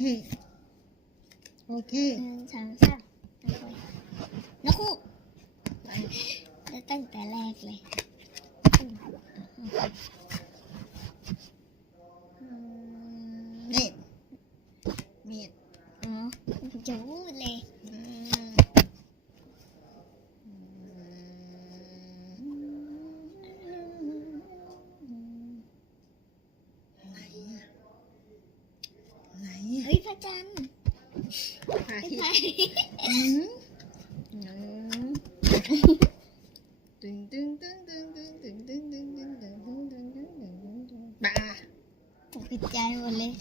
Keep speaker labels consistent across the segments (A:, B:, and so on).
A: โอเค
B: หนึ่งสองสามนกคู่แล้วตั้งแต่แรกเลยอืม
A: นี่มีด
B: อ๋อจูเลย
A: อืมไหนอะไหนอะ
B: กันทร์
A: พระอาที่อืมอืมตึงตึงตึงตึงตึงตึงตึงตึงตึงตึงตึงตึงตึงตึงตึงตึงปลา
B: ตกใจหมดเลย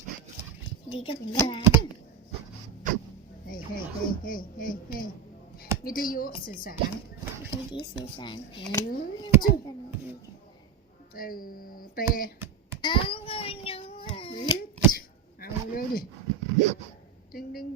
B: ดีก็เป็นกะลา
A: เฮ้ยเฮ้ยเฮ้ยเฮ้ยเฮ้ยเฮ้ยวิทยุสื่อสาร
B: วิธีสื่อสาร
A: อืม
B: จุด
A: เออเปย์
B: อ้าวก็ไม่รู้อะ
A: เอาเร็วดิ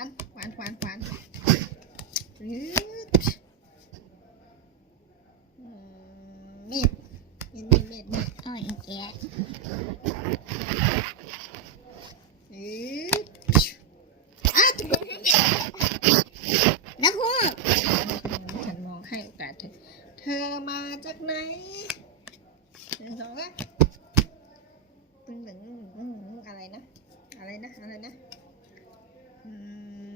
A: าน
B: ขวา
A: นขวานขวานเอออืมมีดมีดมีดมีดมีด
B: อ๋ออีกแกะ
A: เอออ้าว
B: นักคู่
A: ฉันมองให้โอกาสเธอ เธอมาจากไหนหนึ่งสองว่าตึงตึงตึงตึงอะไรนะ อะไรนะ อะไรนะ 嗯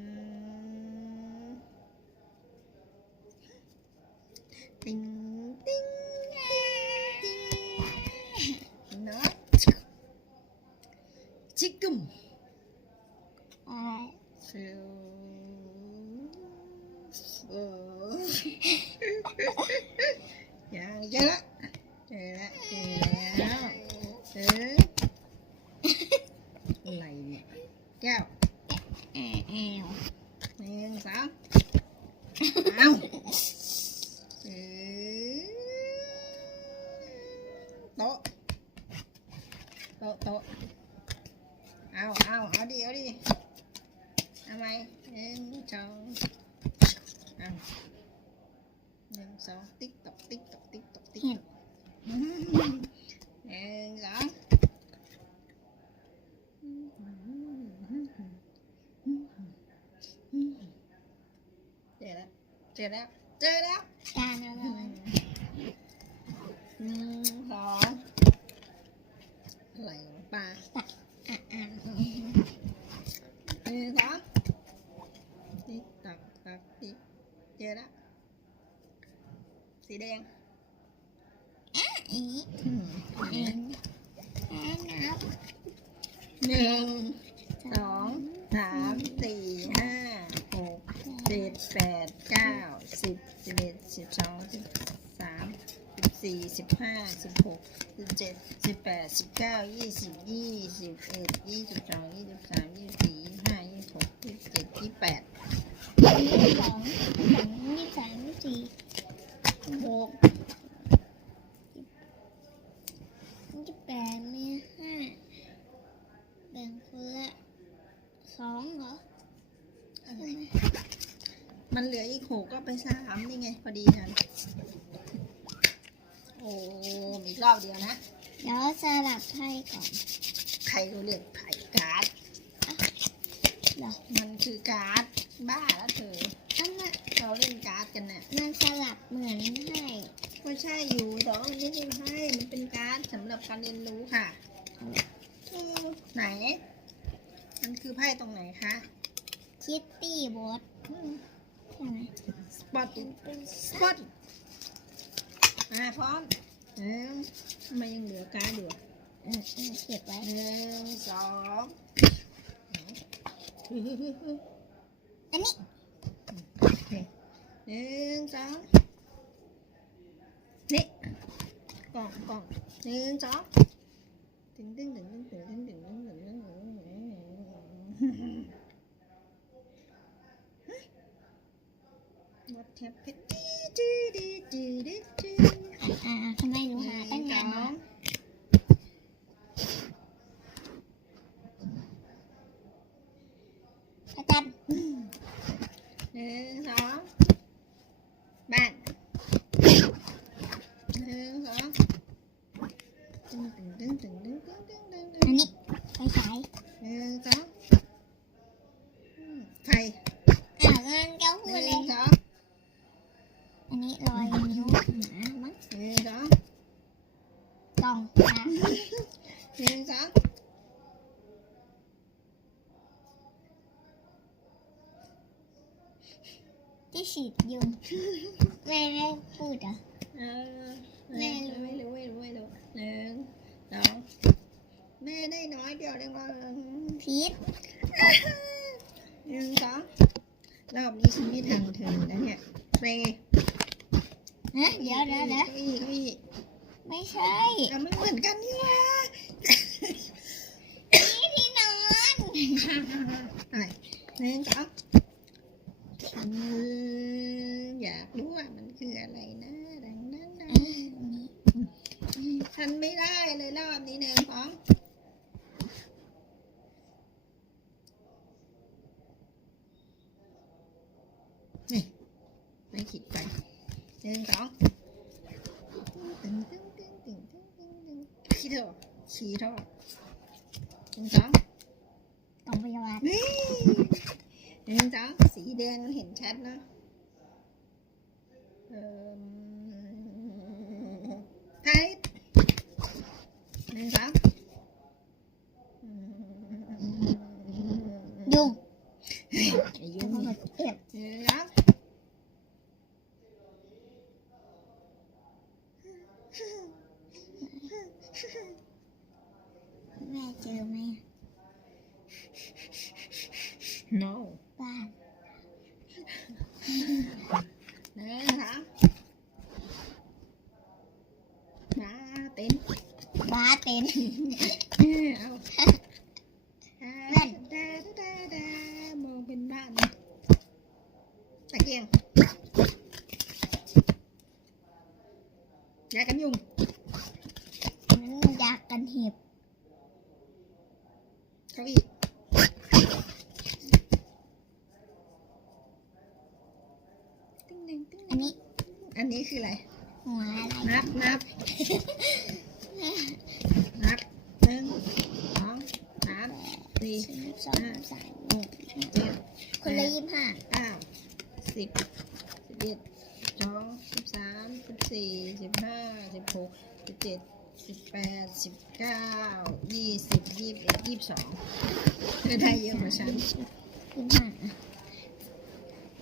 A: eo nè sao? Không. Tổ tổ tổ ao ao ở đi ở đi.
B: À mày. Em chào.
A: À. làm sao tích tộc tích tộc tích tộc tích tộc. Rõ จอแล้ว เจอแล้วจา
B: นอะไร
A: หนึ่งสองไรของปลา
B: อะอะ
A: หนึ่งสองติ๊กตักตักติ๊กเจอแล้ว สีแดง
B: อี
A: อืม
B: เอ็นแอนนับ
A: หนึ่งสองสามสี่ห้าหกเจ็ดแปด สี่สิบห้าสิบหกสิบเจ็ดสิบแปดสิบเก้ายี่สิบยี่สิบเอ็ดยี่สิบสองยี่สิบสามยี่สิบสี่ยี่สิบห้ายี่สิบหกยี่สิบเจ็ดยี่สิบแปด
B: ยี่สิบสองยี่สิบสามยี่สิบสี่
A: หก
B: ยี่สิบแปดมีห้าแบ่งคนละสองเหรอ
A: อะไรมันเหลืออีกหกก็ไปสามนี่ไง พอดีกัน โอ้มีอีกรอบเดียวนะ
B: เดี๋ยวสลับไพ่ก่อน
A: ใครเขาเรียกไผ่การ์ด
B: เหรอ
A: มันคือการ์ดบ้าแล้วเธอ
B: อันนั้น
A: เราเล่นการ์ดกันน่ะ
B: มันสลับเหมือนไพ่
A: ก็ใช่อยู่แต่ว่ามันไม่ใช่ไพ่มันเป็นการ์ดสำหรับการเรียนรู้ค่ะเออไหน มันคือไพ่ตรงไหนคะ
B: คิตตี้บอสใช่ไหม
A: สปอตสปอต อ่าพร้อมเออทำไมยังเหลือการ์ดอยู่อะ
B: เออเออเก็บไว้
A: หนึ่งสองเฮ้ยเฮ้ยเฮ้ยเฮ้ย
B: อันนี้
A: โอเคหนึ่งสองนี่กล่องกล่องหนึ่งสองตึงตึงตึงตึงตึงตึงตึงตึงตึงตึงวัดแทบเพชรดีดีดีดีดีดี
B: อ่าทำไมหนูหาตั้งนา น
A: สอ
B: นะ
A: ง
B: พระจันทร์
A: หนึ่งสองบ้านหนึ่งสองตึงตึงตึงตึงตึงตึ หนึ่งสองสอง
B: ห
A: นึ่งสอง
B: ที่ฉีดยุงแม่ไม่พูดอะแม่รู้
A: ไม่รู้ไม่รู้ไม่รู้หนึ่งสองแม่ได้น้อยเดียวเองว่า
B: พีท
A: หนึ่งสองรอบนี้ฉันไม่ทำเธอแล้วเนี่ยเฟ
B: ฮะเดี๋ยวเดี๋ยวเดี๋ยว
A: เก้าอี้เก้อี้
B: ไม่ใช่
A: แต่ไม่เหมือนกันนี่ว่า
B: นี่ที่นอน
A: อะไรหนึ่งสองฉันอยากรู้ว่ามันคืออะไรนะดังนั้นนะฉันไม่ได้เลยร
B: อ
A: บนี้หนึ่งสอง
B: 있는 점 싫어
A: 싫어
B: 인정 còn bây giờ là 인정 sĩ đen
A: hiện chất nó thấy 인정 shh, shh, shh. ดสิบเก้ายี่สิบยี่สิบเอ็ดยี่สิบสองเธอได้เยอะกว่าฉัน
B: ยี่สิบห้า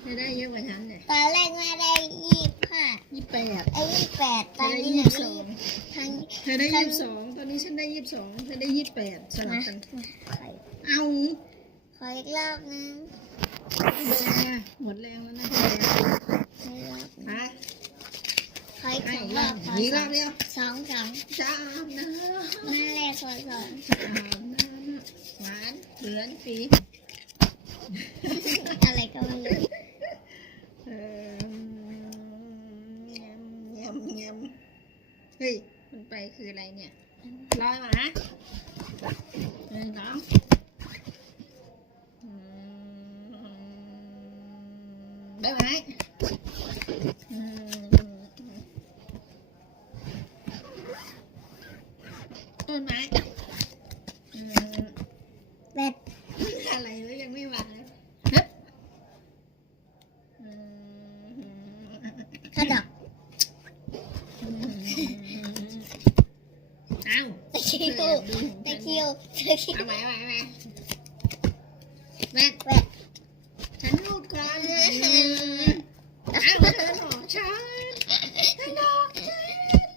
A: เธอได้เยอะกว่าฉันเนี่ย
B: ตอนแรกแม่ได้ยี่สิบห้า
A: ยี่สิบแปด
B: ไอ้ยี่สิบแปด
A: เธ
B: ตอ
A: อนได้
B: นี้
A: ยี่
B: หนู
A: สิบส
B: ได้
A: อง
B: ยี่สิบทั้ง
A: เธอได้ยี่สิบสองตอนนี้ฉันได้ยี่สิบสองเธอได้ยี่สิบแปดสลับ
B: นะ
A: กัน
B: ขอ
A: เอา
B: ขออีกรอบนึง
A: เบอร์หมดแรงแล้วนะ
B: ขออีกรอบนึง
A: ฮะ ใช้
B: สอง
A: รอบ
B: อี
A: กรอ
B: บ
A: เดียว
B: สองสอง
A: จามนะ
B: แม่แรกสอสอง
A: จามนะหวานเหลือนปี
B: อะไรก็ไม่รู้
A: เออยำยำยำเฮ้ย มันไปคืออะไรเนี่ยลอยหมาหนึ่งสองอืมได้ไหมอืมต้นไม้อืม
B: แบ็ด
A: อะไรแล้วยังไม่วางเลยฮึบอืม
B: กระดอก
A: เอ้า
B: ตะคริวตะคริวตะคริว
A: เอาไหมเอาไหมเอาไหมแม่
B: แบ็ด
A: ฉันรูดก่อนเอ้าเธอหลอกฉันเธอหลอกฉัน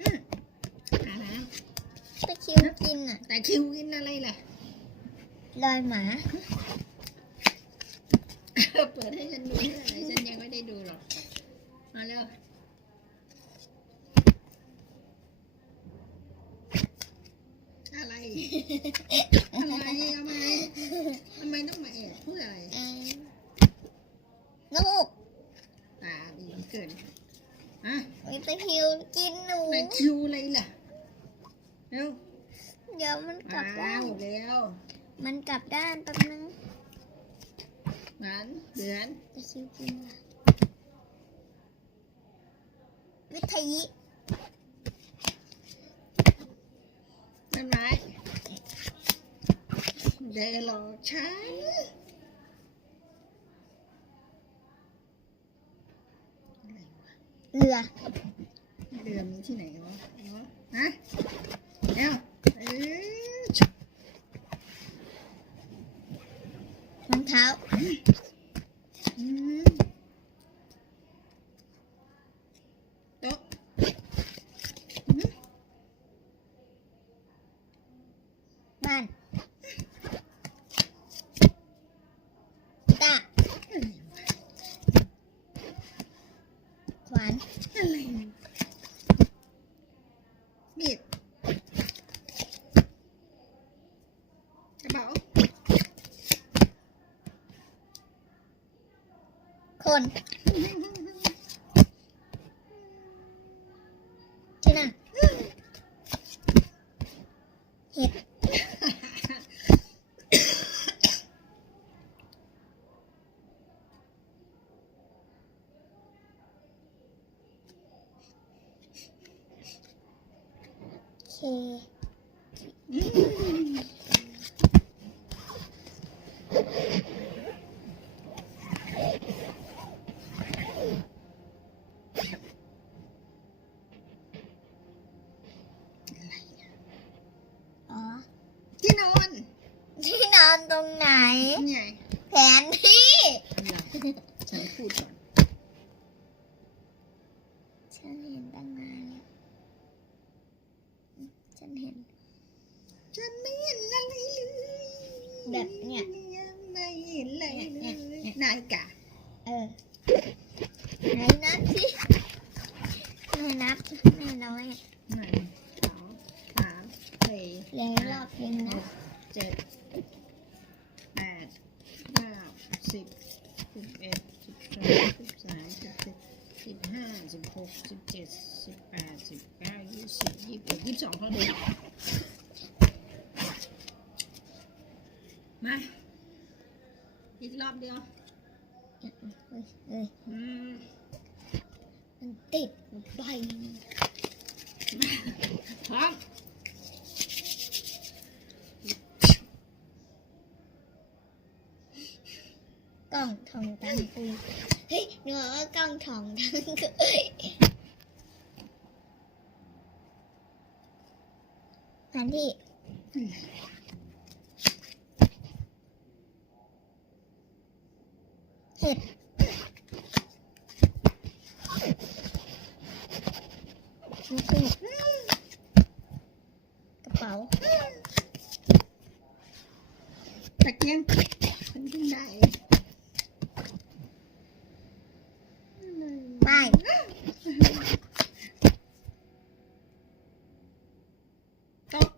A: อืมหาแล้ว
B: ตะคริวกินอะ
A: แต่คิวกินอะไรล่ะ
B: รอยหมา
A: เปิดให้ฉันดูด้วยฉันยังไม่ได้ดูหรอก มาเร็อะไรทำไมทำไมทำไมต้องมาแอบเพื่ออะไร
B: ลูก
A: ตาดีเกินอะ
B: มีตะคิวกินหนู
A: ไปคิวอะไรล่ะเร็ว
B: เดี๋ยวมันกลับด้า
A: นแล้ว
B: มันกลับด้านแป๊บนึงเห
A: มืนเดือน
B: ไปคิวกินอะ วิทยิ
A: นั่นไหมเดยวหลอกฉันอะไรวะ
B: เรือ
A: เรือมีที่ไหนวะวะฮะเร็วเอ้ย
B: รองเท้า
A: อืมโต๊ะอืม
B: บ้านตา
A: อะไรวะ
B: ขวาน
A: อะไรมีดกระเป๋า
B: ค นที่นั่นเห็ดโอเค
A: อืมอะไรอะ
B: อ๋อ
A: ที่นอน
B: ที่นอนตรงไหน
A: นี่ไง
B: แผนที่
A: อะไรฉันพูดก่อน
B: ฉันเห็นตั้งนานแล้ว ฉันเห็น
A: ฉันไม่เห็นอะไรเลย
B: แบบเนี่ย
A: ไม่เห็นอะไร
B: เนี่ย
A: เล
B: เนี่ย
A: ยนายกะ
B: เออไหนนับสิไหนนับแม่น้อยอะ
A: หนึ่งสองสามสี่
B: เหลือรอบเพียงนะ
A: เจ็ดแปดเก้าสิบสิบเอ็ดสิบสองสิบสามสิบสี่สิบห้าสิบหกสิบเจ็ด สิบแปดสิบเก้ายี่สิบยี่สิบเอ็ดยี่สิบสองพอดีมา อีกรอบเดียว
B: เอ้ยเอ้ย
A: อืม
B: มันติดใบ
A: พร้อม
B: กล้องทองตังคุยเฮ้ยหนูบอกว่ากล้องทองตังคุย แผนที่เห็ดนี่คือกระเป๋า
A: ตะเกียงฉันขึ้นได้
B: ป้าย
A: โต๊ะ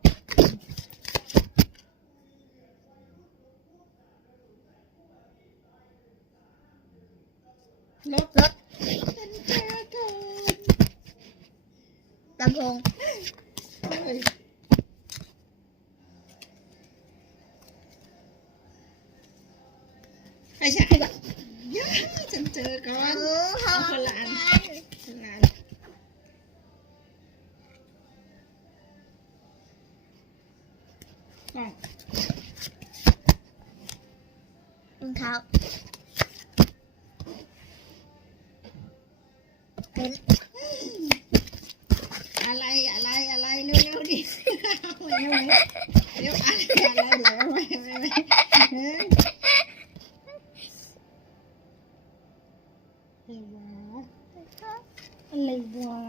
A: รถ
B: รถ
A: ฉันเจอเธอ
B: ลำโพง
A: เฮ้ยไปใช่แบบย่าฉันเจอก่อน
B: เอาคนละอัน
A: ทำงานกล้อง
B: รองเท้า
A: อะไรอะไรอะไรเร็วๆดิเร็วๆเร็วอะไรอะไรเดี๋ยวไม่ไม่ไม่เฮ้ยอะไรวะ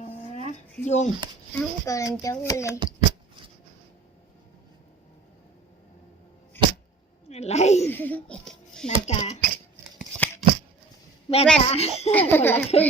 A: ยุง
B: เอ้ากำลังจะพูดเลย
A: อะไรนาฬิกาแว่นตาคนละครึ่ง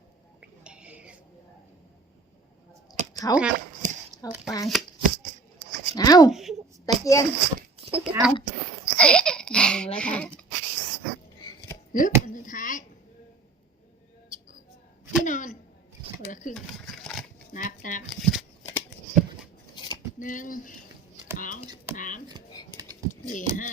A: เขาฟังเอาตะเกียงเอาหนึ่งแล้วค่ะนึกอันสุดท้าย ที่นอนคนละครึ่งนับนับหนึ่งสองสามสี่ห้า